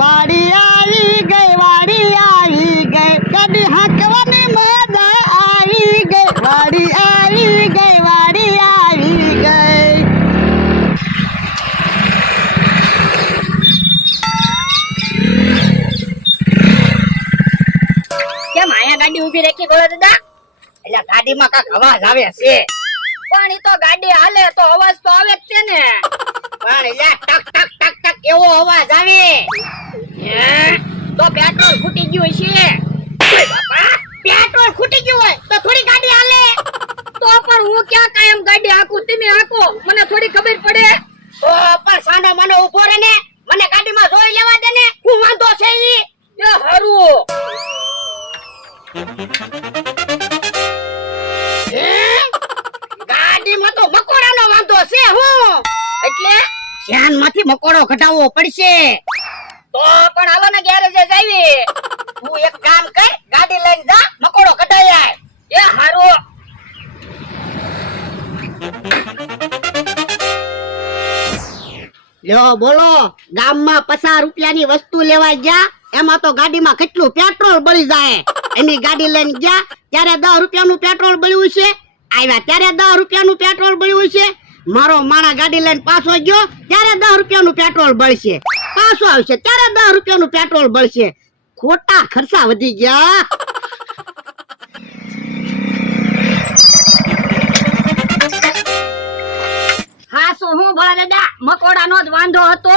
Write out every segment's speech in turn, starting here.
વાડી આવી ગઈ કદી હાંકવાની મજા આવી ગઈ વાડી આવી ગઈ કેમ આયા ગાડી ઊભી રાખી બોલો દાદા? એટલે ગાડીમાં કાક અવાજ આવે છે પણ ઈ તો ગાડી હાલે તો અવાજ તો આવે જ છે ને. પણ એટલે ટક ટક ટક ટક એવો અવાજ આવે હે? તો પેટ્રોલ ફૂટી ગયું છે. ઓય બાપા પેટ્રોલ ખૂટી ગયું હોય તો થોડી ગાડી હાલે તો પણ હું ક્યાં કાયમ ગાડી હાંકું, તમે હાંકો, મને થોડી ખબર પડે. તો પણ સાનો મને ઉભો રહે ને મને ગાડીમાં જોઈ લેવા દે ને હું વાંધો છે ઈ એ હારું. ગાડીમાં તો મકોડાનો વાંધો છે હું એટલે ધ્યાનમાંથી મકોડો ઘટાડવો પડશે તો પણ હાલો ને ગેરેજે જાવી. તું એક કામ કર ગાડી લઈને જા મકોડો કઢાઈ આય એ હારું. લ્યો બોલો ગામમાં 50 રૂપિયાની વસ્તુ લેવા ગયા એમાં તો ગાડીમાં કેટલું પેટ્રોલ બળી જાય એની ગાડી લઈને ગયા ત્યારે 10 રૂપિયાનું પેટ્રોલ બળ્યું છે આવ્યા ત્યારે 10 રૂપિયાનું પેટ્રોલ બળ્યું છે મારો માણા ગાડી લઈને પાછો ગયો ત્યારે 10 રૂપિયાનું પેટ્રોલ બળશે પાછો આવશે ત્યારે 10 રૂપિયાનું પેટ્રોલ બળશે ખોટા ખર્ચા વધી ગયા હા શું હું ભલા દાદા મકોડાનો જ વાંધો હતો.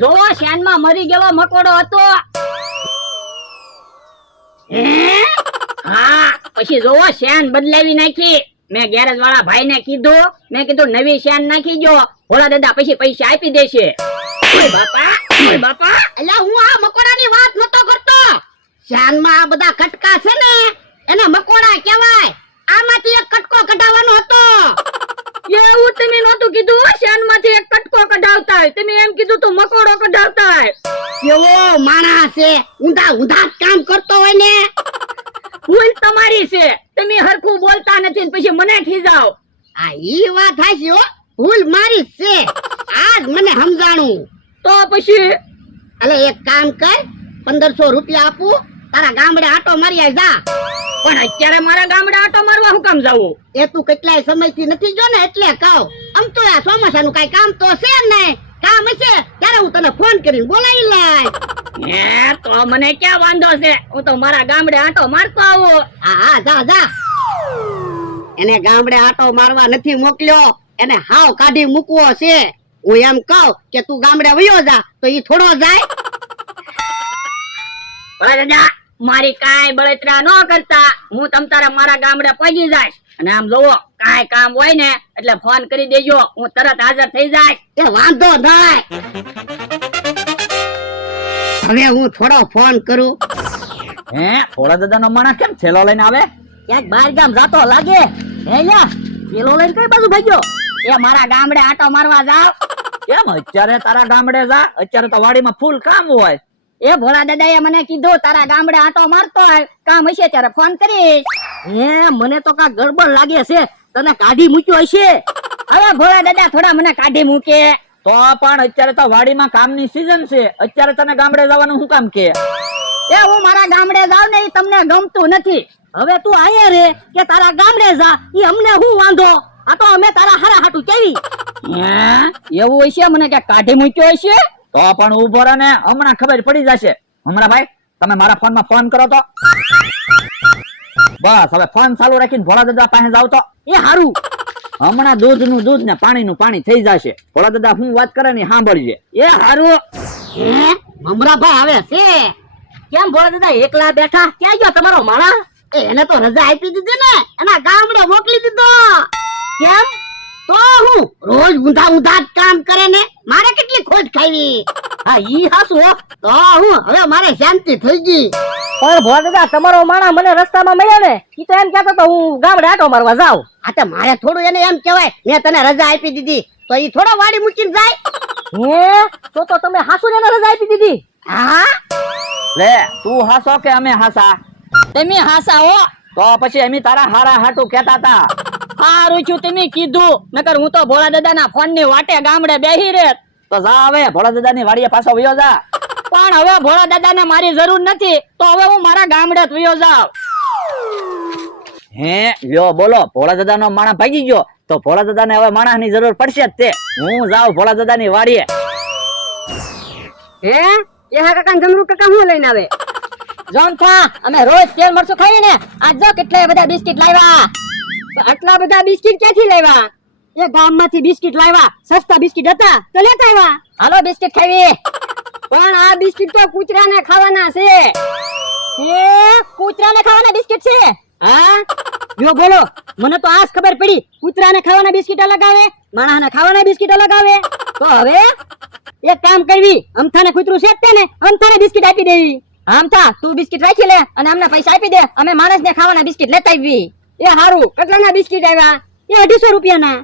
જો શેનમાં મરી ગયેલો મકોડો હતો. હા પછી જોવો શેન બદલાવી નાખી. મેં ગેરેજ વાળા ભાઈને કીધું, મેં કીધું નવી શેન નાખી જો, ભોળા દાદા પછી પૈસા આપી દેશે. ઓય બાપા એટલે હું આ મકોડાની વાત નતો કરતો શાનમાં આ બધા કટકા છે ને એને મકોડા કહેવાય આમાંથી એક કટકો કઢાવવાનો હતો એવું તમે નહોતું કીધું, શેન માંથી એક કટકો કઢાવતા હોય. તમે એમ કીધું તો મકોડો કઢાવતા હોય. કેવો માણસ છે ઊંધા ઊંધા જ કામ કરતો હોય ને ભૂલ તમારી છે, તમે હરખું બોલતા નથી ને પછી મને ખીજાવ. આ ઈ વાત હાચી હો ભૂલ મારી જ છે આજ મને સમજાણું તો પછી અલે એક કામ કર 1500 રૂપિયા આપું તારા ગામડે આટો મારી આય જા પણ અત્યારે મારા ગામડે આટો મારવા હું કામ જાવું? એ તું કેટલાય સમયથી નથી જો ને એટલે કહું આમ તો આ ચોમાસાનું કઈ કામ તો છે ને કામ હશે ત્યારે હું તને ફોન કરીને બોલાવી લાય હે તો મને ક્યાં વાંધો છે, હું તો મારા ગામડે આટો મારતો આવું. હા જા જા એને ગામડે આટો મારવા નથી મોકલ્યો એને હાવ કાઢી મૂકવો છે હું એમ કહું કે તું ગામડે વયો જા તો ઈ થોડો જાય ભલા દાદા મારી કાંઈ બળતરા ન કરતા હું તમ તારા મારા ગામડે પહોંચી જાય અને આમ જોવો કાંઈ કામ હોય ને એટલે ફોન કરી દેજો, હું તરત હાજર થઈ જાય. એ વાંધો નહીં હવે હું થોડો ફોન કરું હે ભોળા દાદાનો માણસ કેમ થેલો લઈને આવે? ક્યાંક બહાર ગામ જાતો લાગે. હે લ્યા પેલો લઈને કઈ બાજુ ભાગ્યો? એ મારા ગામડે આટો મારવા જાવ. કેમ અત્યારે તારા ગામડે જા? અત્યારે તો વાડીમાં ફૂલ કામ હોય. એ ભોળા દાદાએ મને કીધું તારા ગામડે આટો મારતો હોય, કામ હશે ત્યારે ફોન કરીશ. હે મને તો કાંઈક ગડબડ લાગે છે, તને કાઢી મૂક્યો હશે. હવે ભોળા દાદા થોડા મને કાઢી મૂકે. તો પણ અત્યારે તો વાડીમાં કામની સીઝન છે, અત્યારે તને ગામડે જવાનું શું કામ કે? એ હું મારા ગામડે જાવ ને એ તમને ગમતું નથી. હવે તું આયા રે કે તારા ગામડે જા એ અમને શું વાંધો? આ તો અમે તારા હારા હાટું કેવી. એવું હશે મને કે કાઢી મૂક્યો હશે. તો પણ ઉભો રહે ને હમણાં ખબર પડી જશે. હમણાં ભાઈ તમે મારા ફોનમાં ફોન કરો તો બસ. હવે ફોન ચાલુ રાખીને ભોળા દાદા પાસે જાવ તો એ હારું. હમણાં દૂધનું દૂધ ને પાણીનું પાણી થઈ જશે. ભોળા દાદા હું વાત કરે ને સાંભળજે. એ હારું. હે મમરાભાઈ આવે છે કેમ ભોળા દાદા એકલા બેઠા? ક્યાં ગયો તમારો માણા? એને તો રજા આપી દીધી ને એના ગામડે મોકલી દીધો. કેમ? તો હું રોજ ઊંધા ઊંધા જ કામ કરે ને મારે કેટલી ખોટ ખાવી. હા ઈ હાસુ. તો હું હવે મારે શાંતિ થઈ ગઈ. પણ ભોળા દાદા તમારો માણા મને રસ્તામાં મળ્યા ને ઈ તો એમ કહેતો તો હું ગામડે આટો મારવા જાઉં. આ તો મારે થોડું એને એમ કહેવાય મેં તને રજા આપી દીધી તો ઈ થોડો વાડી મૂકીને જાય. હે તો તમે હાસુ ને રજા આપી દીધી? હા લે તું હાસો કે અમે હાસા? તમે હાસા હો. તો પછી અમે તારા હારા હાટું કહેતા હતા. હારું છું તમે કીધું, નકર હું તો ભોળા દાદાના ફોન ની વાટે ગામડે બેહી રેત. તો જા હવે ભોળા દાદાની વાડીએ પાછો વયો જા. પણ હવે ભોળા દાદાને મારી જરૂર નથી, તો હવે હું મારા ગામડે વયો જાઉં. હે લ્યો બોલો, ભોળા દાદાનો માણસ ભાગી ગયો તો ભોળા દાદાને હવે માણસની જરૂર પડશે જ તે. હું જાઉં ભોળા દાદાની વાડીએ. હે એ હા કાકા જમરૂ કાકા હું લઈને આવે? જોનથા, અમે રોજ તેલ મરચું ખાઈએ ને, આજ જો કેટલા બધા બિસ્કિટ લાવ્યા. તો આટલા બધા બિસ્કિટ ક્યાંથી લાવ્યા? એ ગામમાંથી બિસ્કિટ લાવ્યા, સસ્તા બિસ્કિટ હતા તો લેતા આવ્યા. હાલો બિસ્કિટ ખાવી. પણ આ બિસ્કિટ તો કૂતરાને ખાવાના છે. એ કૂતરાને ખાવાના બિસ્કિટ છે? હા યો બોલો, મને તો આજ ખબર પડી. કૂતરાને ખાવાના બિસ્કિટ અલગ આવે, માણસને ખાવાના બિસ્કિટ અલગ આવે. તો હવે એક કામ કરવી, અમથાને કૂતરું છે ને, અમથાને બિસ્કિટ આપી દેવી. આમથા તું બિસ્કિટ રાખી લે અને અમને પૈસા આપી દે, અમે માણસને ખાવાના બિસ્કિટ લેતા આવી. એ હારું, કેટલાના બિસ્કિટ આવ્યા? એ 250 રૂપિયાના.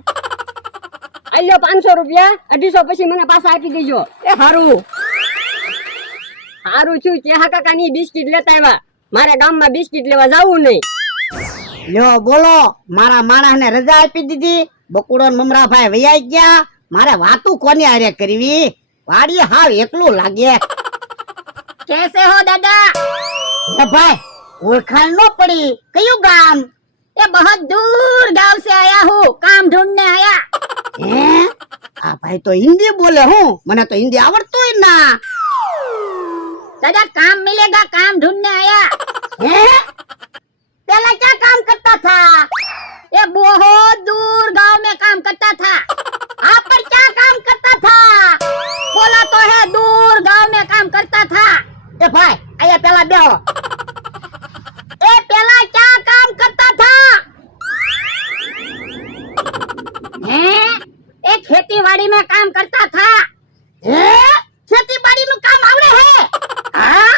આલ્યો 500 રૂપિયા, 250 પછી મને પાછા આપી દેજો. એ હારું હારું છું, ચેહા કાકાની બિસ્કિટ લેતા આવ્યા. મારે ગામમાં બિસ્કિટ લેવા જાવું નહીં. લ્યો બોલો, મારા માણસને રજા આપી દીધી, બકુડો ને મમરાભાઈ વૈયા ગયા. મારે વાતું કોની હારે કરવી? વાડી હાવ એકલું લાગે. कैसे हो दादा? એ ભાઈ, ઓળખાણ ન પડી, કયું ગામ? ये बहुत दूर गांव से आया हूँ, काम ढूंढने आया. હે આ ભાઈ તો હિન્દી બોલે. હું મને તો હિન્દી આવડતું જ ના. दादा काम मिलेगा, काम ढूंढने आया. હે પેલા ક્યાં કામ કરતા થા? ये बहुत दूर गांव में काम करता था. આ પર ક્યાં કામ કરતા થા? बोला तो है दूर गांव में काम करता था. એ ભાઈ અહીંયા પેલા બેહો. એ પેલા ક્યાં કામ કરતા થા? हैं? एक खेतीबाड़ी में काम करता था. હે ખેતીવાડી નું કામ આવડે હે? હા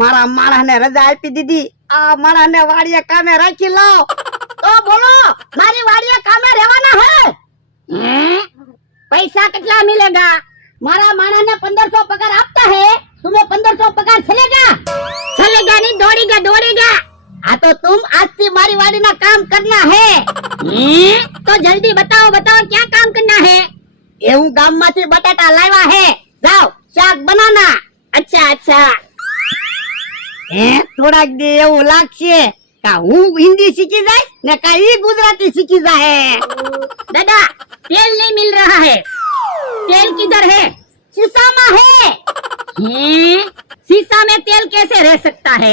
મારા માણસને રજા આપી દીધી, આ માણસને વાડીએ કામે રાખી લો. તો બોલો, મારી વાડીએ કામે રહેવાના હે? हैं? पैसा कितना मिलेगा? મારા માણસને 1500 પગાર આપતા હે, तुम्हें 1500 पगार चलेगा? चलेगा नहीं, दौड़ेगा दौड़ेगा. हाँ तो तुम आज से मारी वाड़ी ना काम करना है. तो जल्दी बताओ बताओ क्या काम करना है? ये हूँ गाम माथी बटाटा लावा है, जाओ शाक बनाना. अच्छा अच्छा. થોડાક દે એવું લાગશે કે હું હિન્દી શીખી જાય ને કઈ ગુજરાતી શીખી જાય. दादा तेल नहीं मिल रहा है. तेल किधर है? शीशाમાં હે. शीशा में तेल कैसे रह सकता है?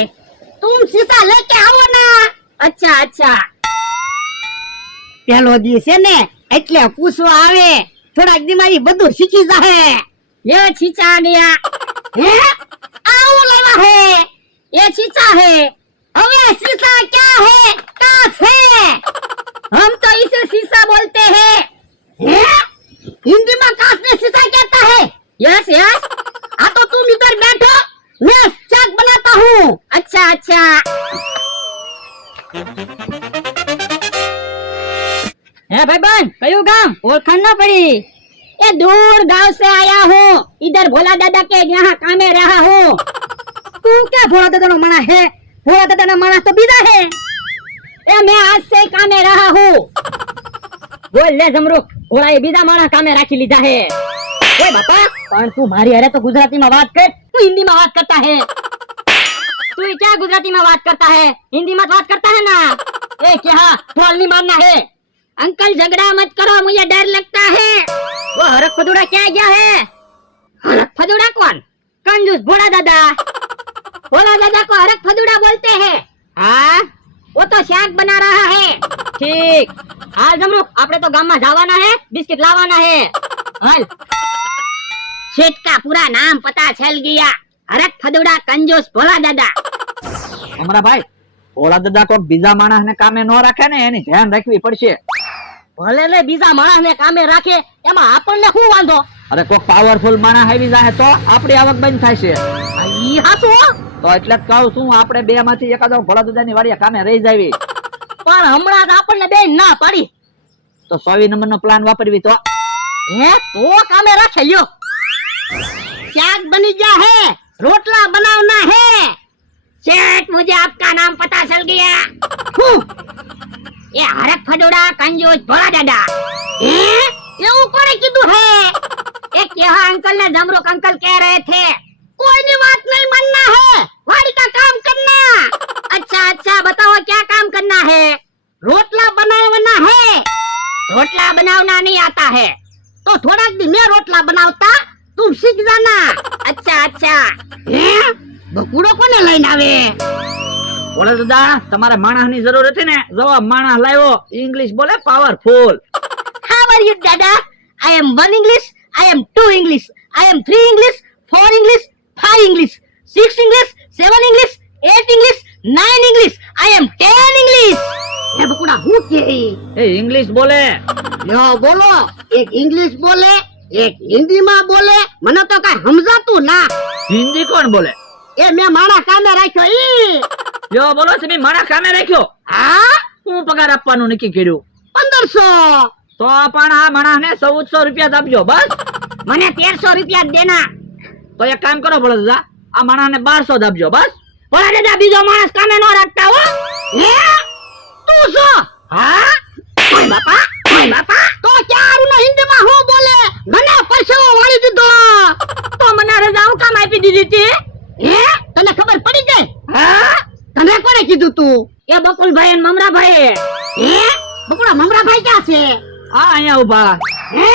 तुम शीशा लेके आओ ना. अच्छा अच्छा. પેલો દી છે ને એટલે પૂછવા આવે, થોડાક દી માં ઈ બધું શીખી જાય. ये छीचा आ गया. હે આવું લાવા હે? ये छीचा है. હવે शीशा क्या है? कांच है. हम तो इसे शीशा बोलते हैं. હે हिंदी में कांच ने शीशा कहता है. Yes yes. हाँ तो तुम इधर बैठो, मैं चाक बनाता हूँ. अच्छा अच्छा. है भाई बहन, कયું ગામ? ઓળખાણ ના પડી. ये दूर गांव से आया हूँ, इधर भोला दादा के यहाँ कामे रहा हूँ. तू क्या भोला दादा नो माना है? भोला दादा ना माना तो बीजा है. ए मैं आज से कामे रहा हूँ. बोल ले जमरूक, भोला ये बीजा माना कामे राखी લીધા है. ओए बापा, પણ તું મારી હારે તો ગુજરાતીમાં વાત કર, તું હિન્દીમાં વાત કરતા है. तू क्या गुजराती में बात करता है, हिंदी में बात करता है ना. ए क्या बोल नहीं मारना है. अंकल झगड़ा मत करो, मुझे डर लगता है. वो हरक फदुड़ा क्या गया है? हरक फदुड़ा कौन? कंजूस भोला दादा. भोला दादा को हरक फदुड़ा बोलते हैं. हाँ वो तो शाक बना रहा है. ठीक. हाल जमरूक, આપણે તો ગામમાં જવાના है, बिस्किट लावाना है. हाल सेठ का पूरा नाम पता चल गया. हरक फदुड़ा कंजूस भोला दादा. અમારા ભાઈ, ભોળા દાદા કોઈ બીજા માણસને કામે ન રાખે ને એની ધ્યાન રાખવી પડશે. ભલે ને બીજા માણસને કામે રાખે, એમાં આપણને શું વાંધો? અરે કોક પાવરફુલ માણસ આવી જાય તો આપણી આવક બંધ થાય છે. ઈ હાસુ. તો એટલે જ કહું છું, આપણે બે માંથી એકાદો ભોળા દાદાની વાડીએ કામે રહી જાવી. પણ હમણાં જ આપણને બે ના પાડી. તો 100 નંબરનો પ્લાન વાપરવી તો. હે તો કામે રાખે લ્યો. शाक बनी गया है, रोटला बनाना है. सेठ मुझे आपका नाम पता चल गया. ये हरक फदुड़ा कंजूस भोला दादा. એવું કોણે કીધું હે? एक यहाँ अंकल ने जमरूक अंकल कह रहे थे, કોઈની વાત नहीं मानना है, वाड़ी का काम करना। अच्छा अच्छा बताओ क्या काम करना है? रोटला बनावना है। रोटला बनाना नहीं आता है। तो थोड़ा दिन मैं रोटला बनावता, तुम सीख जाना। अच्छा अच्छा હે બકુડો કોને લઈને આવે? ભોળા દાદા તમારે માણસની જરૂર હતી ને, જવાબ માણસ લાવ્યો. ઇંગ્લિશ બોલે powerful. How are you, Dada? I am 1 English, I am 2 English, I am 3 English, 4 English, 5 English, 6 English, 7 English, 8 English, 9 English, I am 10 English. હે બકુડા હું કે? એ ઇંગ્લિશ બોલે. લ્યો બોલો, એક ઇંગ્લિશ બોલે, એક હિન્દીમાં બોલે, મને તો કઈ સમજાતું ના. હિન્દી કોણ બોલે? એ મેં મારા કામે રાખ્યો ઈ. લ્યો બોલો, તમે મારા કામે રાખ્યો? હા હું પગાર આપવાનું નક્કી કર્યું. 1500. તો પણ આ માણસને 1400 રૂપિયા જ આપજો બસ. મને 1300 रुपया देना. તો એક કામ કરો ભોળા દાદા, આ માણસને 1200 જ આપજો બસ. ભોળા દાદા બીજો માણસ કામે ન રાખતા હો. હે તું છો? હા ઓય બાપા, ઓય બાપા, તો ચારું હિન્દીમાં હું બોલે? મને પરસેવો વાળી દીધો. તો મને રજા હું કામ આપી દીધી હતી? હે તને ખબર પડી ગઈ? હા તને કોણે કીધું તું? એ બકુલભાઈ અને મમરાભાઈ. હે બકુડા મમરાભાઈ ક્યાં છે? આ અહીંયા ઉભા. હે